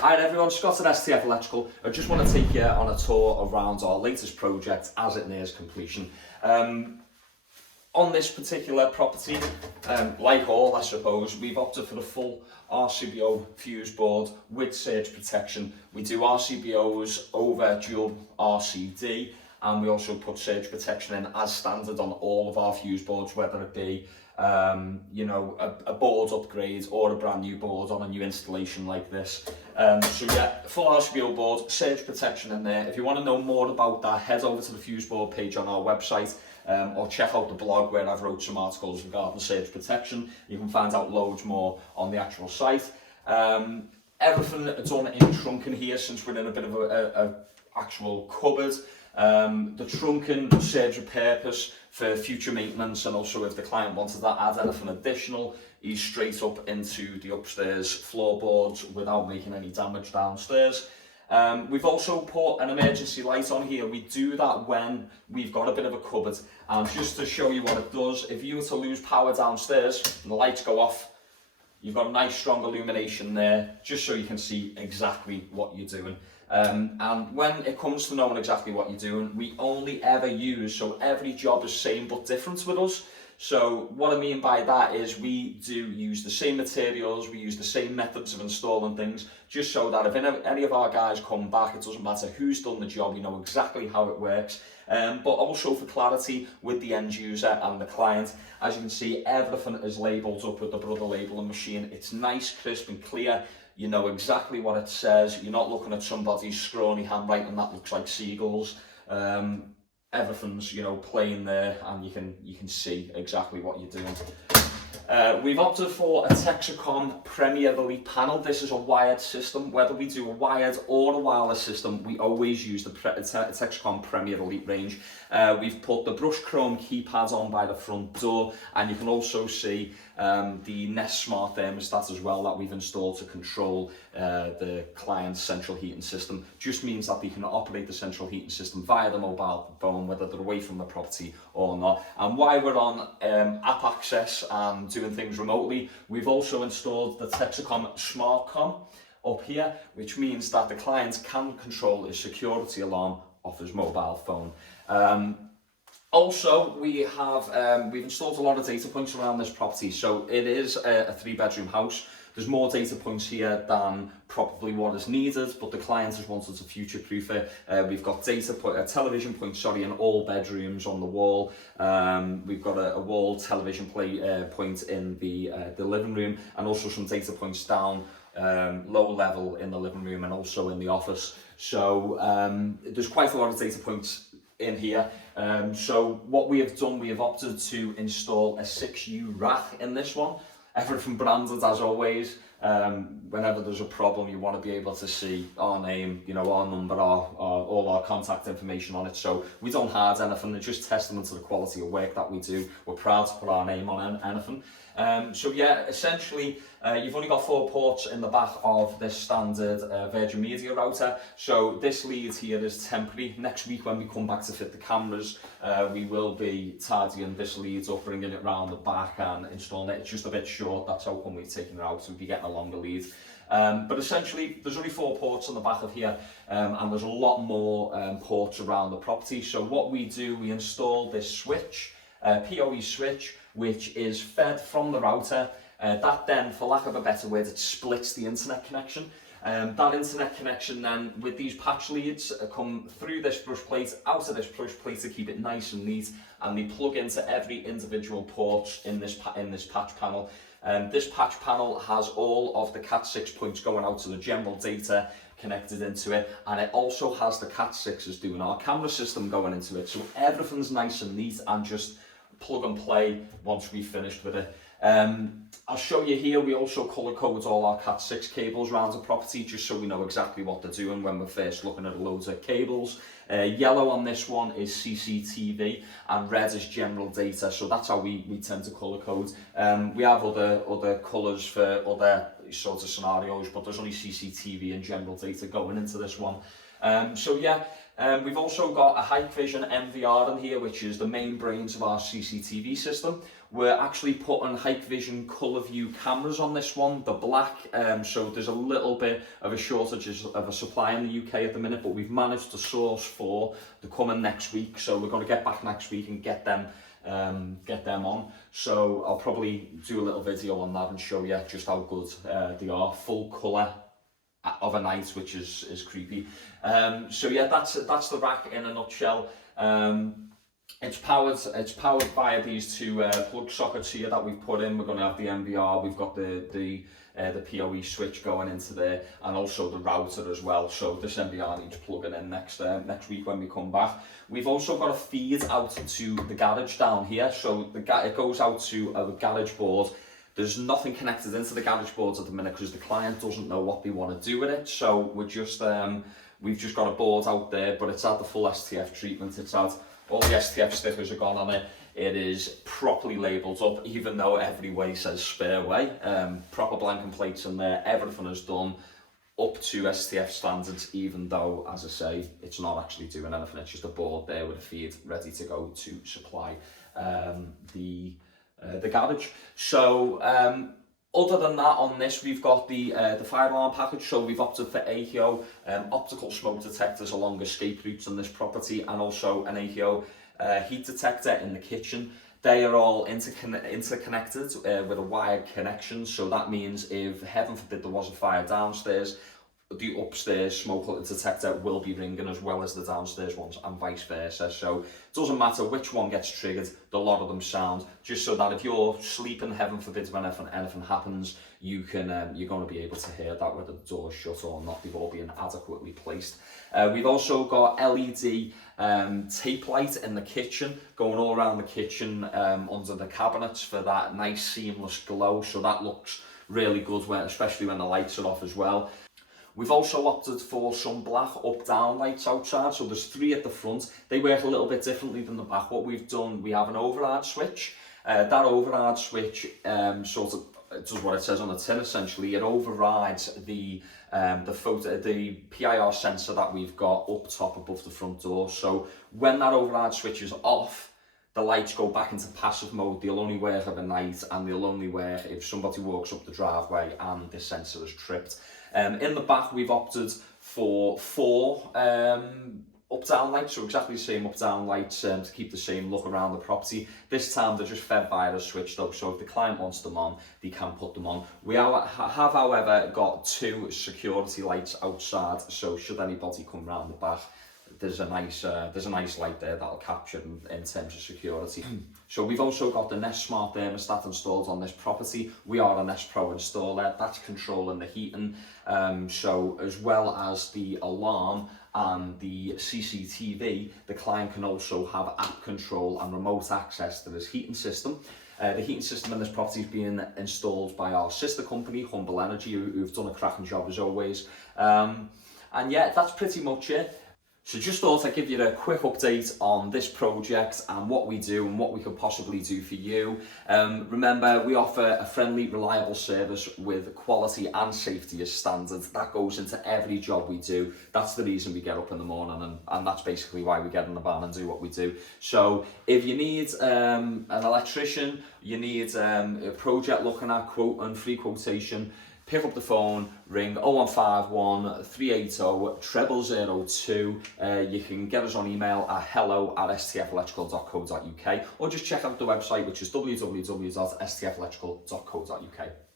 Hi everyone, Scott at STF Electrical. I just want to take you on a tour around our latest project as it nears completion. On this particular property, like all I suppose, we've opted for the full RCBO fuse board with surge protection. We do RCBOs over dual RCD, and we also put surge protection in as standard on all of our fuse boards, whether it be a board upgrade or a brand new board on a new installation like this. So yeah, full RCBO board, surge protection in there. If you want to know more about that, head over to the fuse board page on our website, or check out the blog where I've wrote some articles regarding surge protection. You can find out loads more on the actual site. Everything done in trunking here, since we're in a bit of a actual cupboard. The trunking serves a purpose for future maintenance, and also if the client wanted to add anything additional, he's straight up into the upstairs floorboards without making any damage downstairs. We've also put an emergency light on here. We do that when we've got a bit of a cupboard, and just to show you what it does, if you were to lose power downstairs and the lights go off, you've got a nice strong illumination there, just so you can see exactly what you're doing. And when it comes to knowing exactly what you're doing, we only ever use, so every job is same but different with us. So what I mean by that is we do use the same materials, we use the same methods of installing things, just so that if any of our guys come back, it doesn't matter who's done the job, you know exactly how it works. But also for clarity with the end user and the client, as you can see, everything is labelled up with the Brother labelling machine. It's nice, crisp and clear. You know exactly what it says. You're not looking at somebody's scrawny handwriting that looks like seagulls. Everything's, plain there, and you can see exactly what you're doing. We've opted for a Texacom Premier Elite panel. This is a wired system. Whether we do a wired or a wireless system, we always use the Texacom Premier Elite range. We've put the brushed chrome keypads on by the front door, and you can also see the Nest Smart thermostat as well that we've installed to control the client's central heating system. Just means that they can operate the central heating system via the mobile phone, whether they're away from the property or not. And while we're on app access and doing things remotely, we've also installed the Texacom SmartCom up here, which means that the client can control his security alarm off his mobile phone. Also, we've installed a lot of data points around this property. So it is a 3-bedroom house. There's more data points here than probably what is needed, but the client has wanted to future-proof it. We've got television points, in all bedrooms on the wall. We've got a wall television point in the living room, and also some data points down low level in the living room and also in the office. So there's quite a lot of data points in here. So what we have done, we have opted to install a 6U rack in this one. Everything branded as always. Whenever there's a problem, you want to be able to see our name, our number, all our contact information on it. So we don't hide anything. It's just testament to the quality of work that we do. We're proud to put our name on anything. So yeah, essentially, you've only got 4 ports in the back of this standard Virgin Media router. So this lead here is temporary. Next week when we come back to fit the cameras, we will be tidying this lead up, bringing it round the back and installing it. It's just a bit short, that's how come we've taken it out, so we'll be getting a longer lead. But essentially, there's only 4 ports on the back of here, and there's a lot more ports around the property. So what we do, we install this switch, PoE switch, which is fed from the router. That then, for lack of a better word, it splits the internet connection. That internet connection then, with these patch leads, come through this brush plate, out of this brush plate to keep it nice and neat, and they plug into every individual port in this patch panel. This patch panel has all of the Cat6 points going out to the general data connected into it, and it also has the Cat6s doing our camera system going into it. So everything's nice and neat and just plug and play once we've finished with it. I'll show you here, we also colour code all our Cat6 cables around the property, just so we know exactly what they're doing when we're first looking at loads of cables. Yellow on this one is CCTV, and red is general data, so that's how we tend to colour code. We have other colours for other sort of scenarios, but there's only CCTV and general data going into this one. So yeah, we've also got a Hikvision MVR in here, which is the main brains of our CCTV system. We're actually putting Hikvision colour view cameras on this one, the black, so there's a little bit of a shortage of a supply in the UK at the minute, but we've managed to source for the coming next week, so we're going to get back next week and get them on. So I'll probably do a little video on that and show you just how good they are, full colour of a night, which is creepy. So yeah, that's the rack in a nutshell. It's powered via these two plug sockets here that we've put in. We're going to have the MVR, we've got the PoE switch going into there, and also the router as well. So this MVR needs plugging in next week when we come back. We've also got a feed out to the garage down here. So it goes out to a garage board. There's nothing connected into the garage boards at the minute because the client doesn't know what they want to do with it. So we're just we've just got a board out there, but it's had the full STF treatment. It's had all the STF stickers are gone on it. It is properly labelled up, even though every way says spare way. Proper blanking plates in there. Everything is done up to STF standards, even though, as I say, it's not actually doing anything. It's just a board there with a feed ready to go to supply the garage. So other than that, on this we've got the fire alarm package. So we've opted for AHO optical smoke detectors along escape routes on this property, and also an AHO heat detector in the kitchen. They are all interconnected with a wired connection. So that means if, heaven forbid, there was a fire downstairs, the upstairs smoke detector will be ringing as well as the downstairs ones, and vice versa. So it doesn't matter which one gets triggered, the lot of them sound, just so that if you're sleeping, heaven forbid, when anything happens, you can you're going to be able to hear that whether the door's shut or not. They've all been adequately placed. We've also got LED tape light in the kitchen, going all around the kitchen under the cabinets for that nice seamless glow. So that looks really good, especially when the lights are off as well. We've also opted for some black up-down lights outside, so there's 3 at the front. They work a little bit differently than the back. What we've done, we have an override switch. That override switch sort of does what it says on the tin. Essentially, it overrides the PIR sensor that we've got up top above the front door. So when that override switch is off, the lights go back into passive mode. They'll only work overnight, and they'll only work if somebody walks up the driveway and the sensor is tripped. In the back, we've opted for 4 up-down lights, so exactly the same up-down lights to keep the same look around the property. This time they're just fed via a switch though, so if the client wants them on, they can put them on. We have, however, got 2 security lights outside, so should anybody come round the back, there's a nice light there that'll capture in terms of security. So we've also got the Nest Smart Thermostat installed on this property. We are a Nest Pro installer. That's controlling the heating. So as well as the alarm and the CCTV, the client can also have app control and remote access to this heating system. The heating system in this property is being installed by our sister company, Humble Energy, who've done a cracking job as always. And yeah, that's pretty much it. So just thought I'd give you a quick update on this project and what we do and what we could possibly do for you. Remember, we offer a friendly, reliable service with quality and safety as standards. That goes into every job we do. That's the reason we get up in the morning, and that's basically why we get in the van and do what we do. So if you need an electrician, you need a project looking at, quote and free quotation, pick up the phone, ring 0151 380 0002. You can get us on email at hello@stfelectrical.co.uk, or just check out the website, which is www.stfelectrical.co.uk.